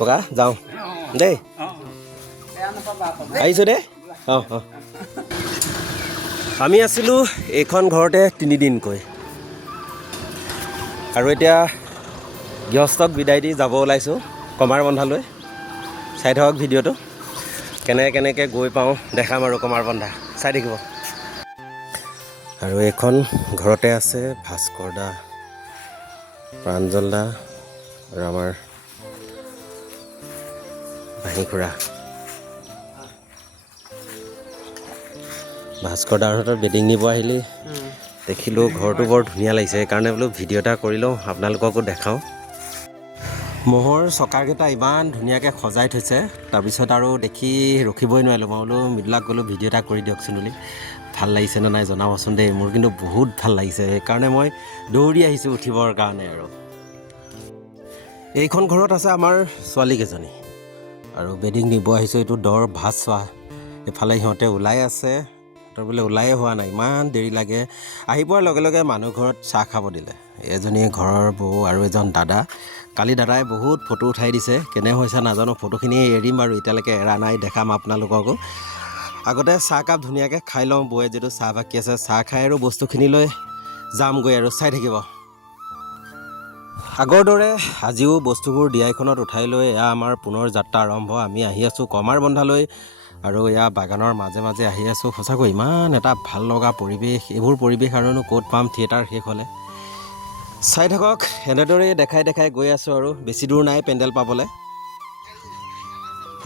ককা যাওঁ দেই আহিছোঁ দেই অঁ অঁ আমি আছিলোঁ এইখন ঘৰতে 3 দিনকৈ আৰু এতিয়া গৃহস্থক বিদায় দি যাব ওলাইছোঁ কমাৰবন্ধালৈ চাই থাকক ভিডিঅ'টো কেনেকৈ গৈ পাওঁ দেখাম আৰু কমাৰবন্ধা চাই থাকিব আৰু এইখন ঘৰতে আছে ভাস্কৰ দা প্ৰাঞ্জল দা আৰু আমাৰ ভাঙি খুৰা ভাস্কৰ দাৰ হাতত বেডিং নিব আহিলি দেখিলোঁ ঘৰটো বৰ ধুনীয়া লাগিছে সেইকাৰণে বোলো ভিডিঅ' এটা কৰি লওঁ আপোনালোককো দেখাওঁ ম'হৰ চকাৰকেইটা ইমান ধুনীয়াকৈ সজাই থৈছে তাৰপিছত আৰু দেখি ৰখিবই নোৱাৰিলোঁ মই বোলো মৃদুলাক গ'লোঁ ভিডিঅ' এটা কৰি দিয়কচোন বুলি ভাল লাগিছে নে নাই জনাবচোন দেই মোৰ কিন্তু বহুত ভাল লাগিছে সেইকাৰণে মই দৌৰি আহিছোঁ উঠিবৰ কাৰণে আৰু এইখন ঘৰত আছে আমাৰ ছোৱালীকেইজনী আৰু বেডিং নিব আহিছোঁ এইটো দৰ ভাত চোৱা এইফালে সিহঁতে ওলাই আছে বোলে ওলাই হোৱা নাই ইমান দেৰি লাগে আহি পোৱাৰ লগে লগে মানুহ ঘৰত চাহ খাব দিলে এজনী ঘৰৰ বৌ আৰু এজন দাদা কালি দাদাই বহুত ফটো উঠাই দিছে কেনে হৈছে নাজানো ফটোখিনি এৰিম আৰু এতিয়ালৈকে এৰা নাই দেখাম আপোনালোককো আগতে চাহকাপ ধুনীয়াকৈ খাই লওঁ বৌয়ে যিটো চাহ বাকী আছে চাহ খাই আৰু বস্তুখিনি লৈ যামগৈ আৰু চাই থাকিব আগৰ দৰে আজিও বস্তুবোৰ দিয়াইখনত উঠাই লৈ এয়া আমাৰ পুনৰ যাত্ৰা আৰম্ভ আমি আহি আছোঁ কমাৰবন্ধালৈ আৰু এয়া বাগানৰ মাজে মাজে আহি আছোঁ সঁচাকৈ ইমান এটা ভাল লগা পৰিৱেশ এইবোৰ পৰিৱেশ আৰুনো ক'ত পাম থিয়েটাৰ শেষ হ'লে চাই থাকক এনেদৰেই দেখাই গৈ আছোঁ আৰু বেছি দূৰ নাই পেণ্ডেল পাবলৈ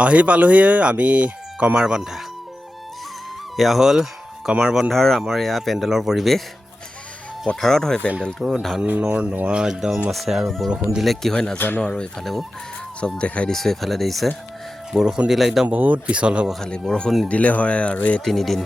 আহি পালোহি আমি কমাৰবন্ধা এয়া হ'ল কমাৰবন্ধাৰ আমাৰ এয়া পেণ্ডেলৰ পৰিৱেশ পথাৰত হয় পেণ্ডেলটো ধানৰ নৱা একদম আছে আৰু বৰষুণ দিলে কি হয় নাজানো আৰু এইফালেও চব দেখাই দিছোঁ এইফালে দিছে বৰষুণ দিলে একদম বহুত পিছল হ'ব খালি বৰষুণ নিদিলে হয় আৰু এই 3 দিন